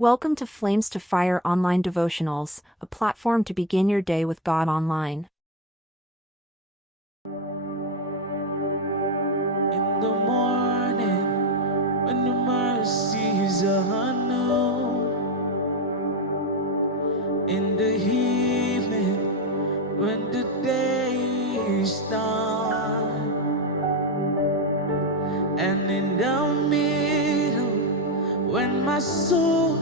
Welcome to Flames to Fire Online Devotionals, a platform to begin your day with God online. In the morning, when your mercies are new, in the evening, when the day is done, and in the middle, when my soul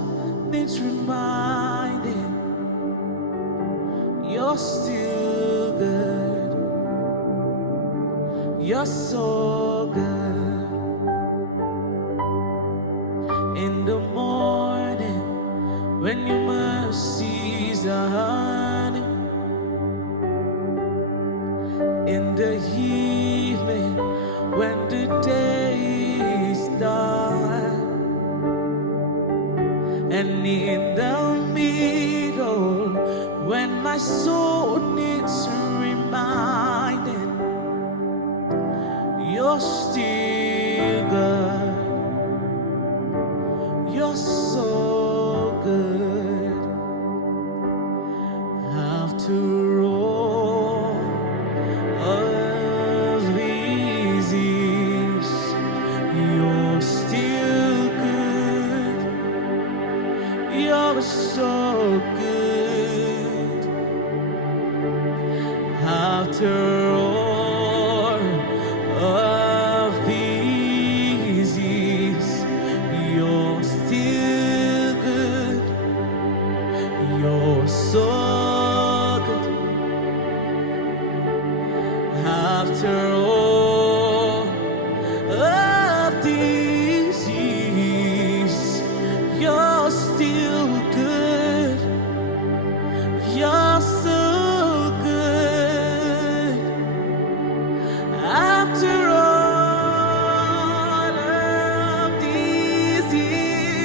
needs reminding, you're still good, you're so good. In the morning, when your mercies are new, in the evening, when the day is done, and in the middle, when my soul needs reminding, you're still good, you're so good. After all of these years, you're still good, you're so good. After all of these years, you're still good, you're so good. After all of these years, you're still good, you're so good. After all of these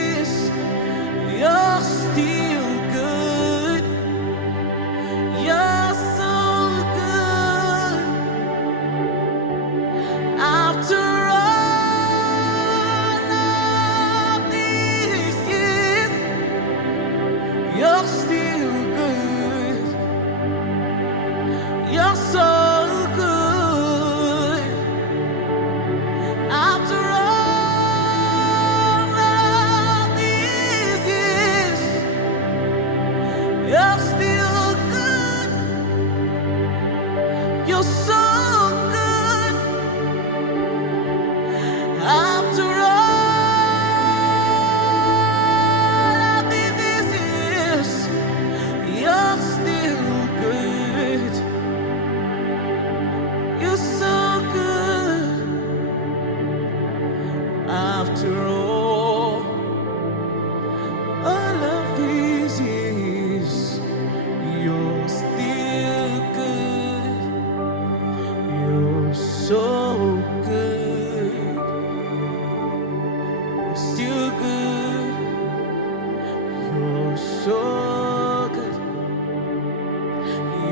years, you're still good, you're so good. After all of these years, you're still good, you're so good. After all of these years, you're still good, you're so good. After all of these years, you're still good, you're so good. After all of these years, you're still good, you're so good, you're still good, you're so good,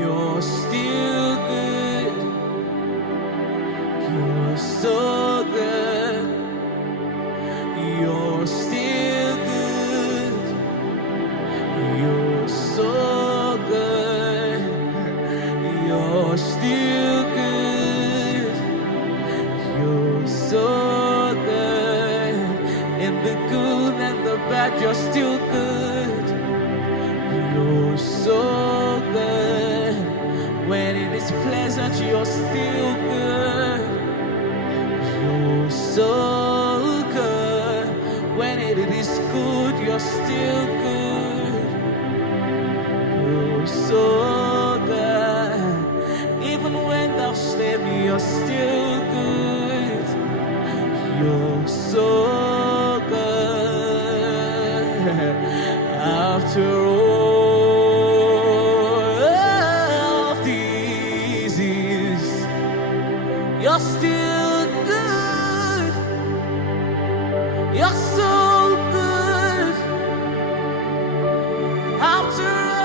you're still good, you're so good, you're still good, you're so good, you're still good, you're so good. In the good and the bad, you're still good, you're so good. When it is pleasant, you're still good, you're so good. When it is good, you're still good, you're so good. Even when thou slay me, you're still good, you're so good. After all of these years, you're still good, you're so good. After all,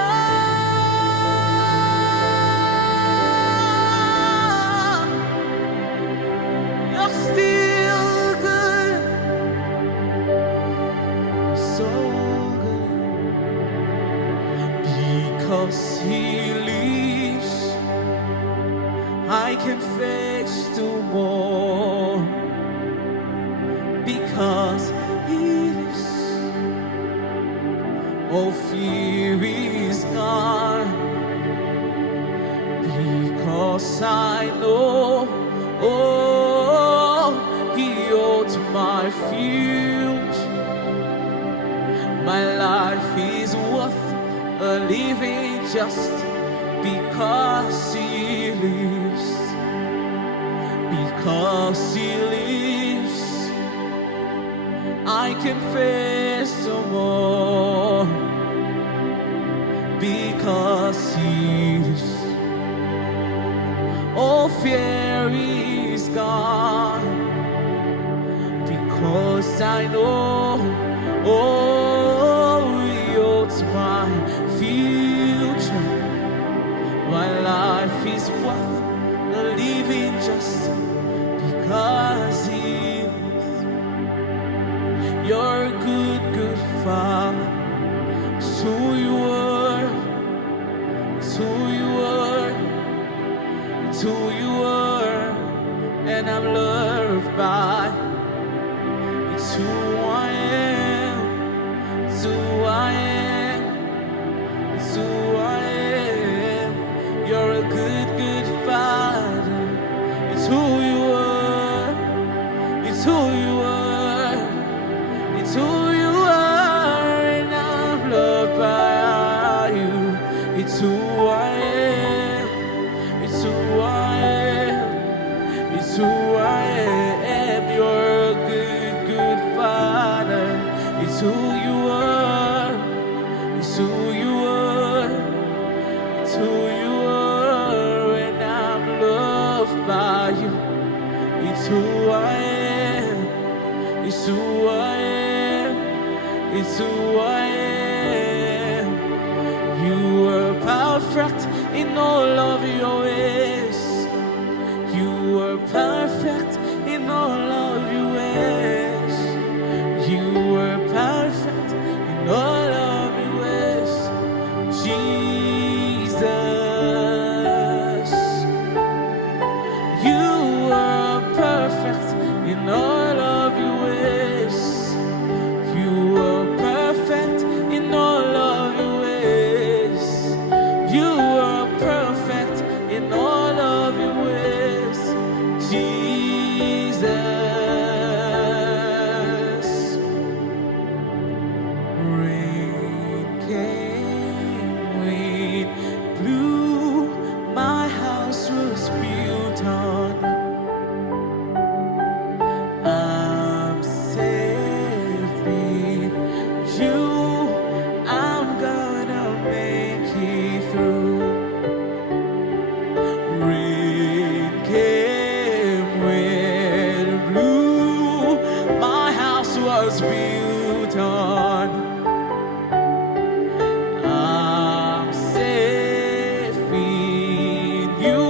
you're still good, so good. because He lives, I can face tomorrow. Because He lives, all fear is gone. Because I know, oh, He holds my future. My life is worth a living just because He lives. Because He lives, I can face tomorrow. Because He lives, all fear is gone. Because I know, oh, He holds my future. My life is worth the living just because He lives. You're a good, good Father. It's who you were. It's who you were. It's who you were. And I'm loved by. It's who I am. It's who I am. It's who I am. You're a good, good Father. It's who you were. It's who you were. It's who you are. And I'm loved by you. It's who I am. It's who I am. It's who I am. You're a good, good Father. It's who you are. It's who you are. It's who you are. And I'm loved by you. It's who I am. It's who I am. It's who I am. You are perfect in all of your ways. You are perfect in all of your ways. You are perfect in all of your ways. Jesus, you are perfect in all of your ways. You are perfect in all of your ways. You are perfect in all of your ways. Jesus. Rain came, wind blew, my house was built on you. I'm safe with you. I'm gonna make it through. Rain came, wind blew, my house was built on. I'm safe in you.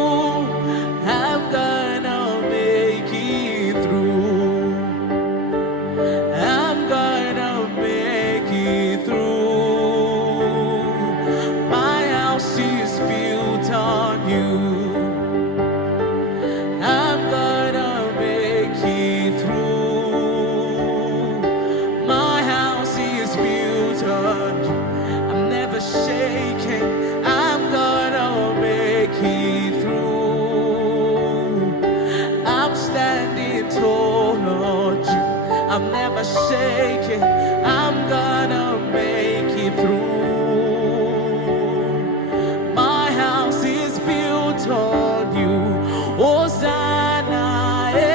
I'm gonna make it through. I'm gonna make it through. My house is built on you. I'm gonna make it through. My house is built on you. I'm never shaking. I'm gonna make it through. I'm standing tall on you. I'm never shaking. I'm gonna make it through. My house is built on you. Hosanna, eh.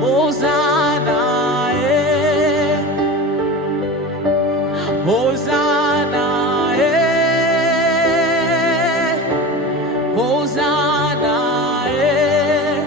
Hosanna, eh. Hosanna, eh. Hosanna, eh.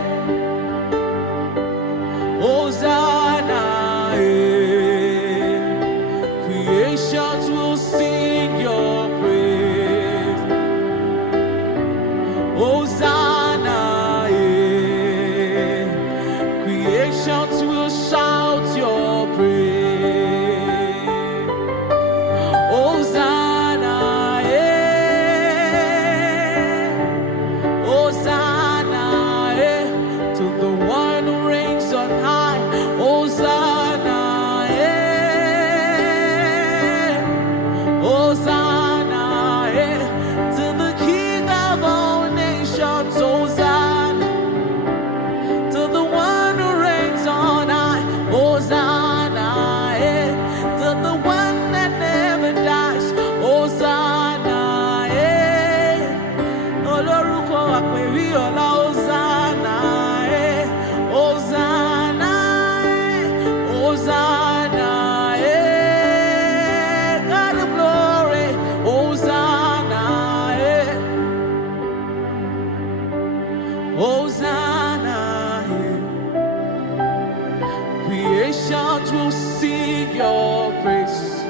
sing your praise.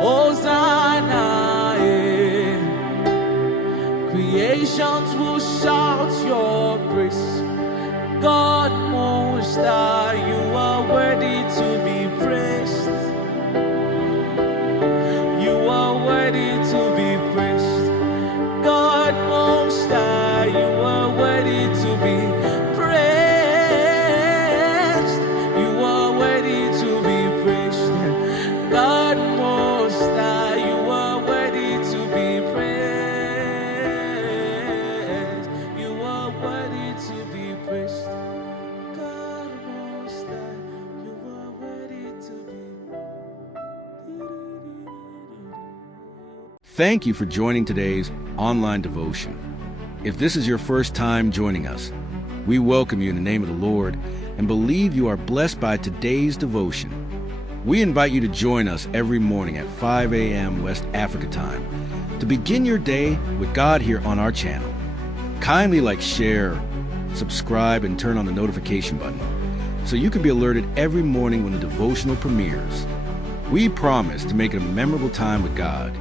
Hosanna, creations will shout your praise. God Most High, you are worthy to be praised. You are worthy to be praised. God Most High, you are worthy to be praised. You are worthy to be praised. God Most High, you are worthy to be praised. You are worthy to be praised. God Most High, you are worthy to be. Thank you for joining today's online devotion. If this is your first time joining us, we welcome you in the name of the Lord and believe you are blessed by today's devotion. We invite you to join us every morning at 5 a.m. West Africa time to begin your day with God here on our channel. Kindly share, subscribe, and turn on the notification button so you can be alerted every morning when the devotional premieres. We promise to make it a memorable time with God.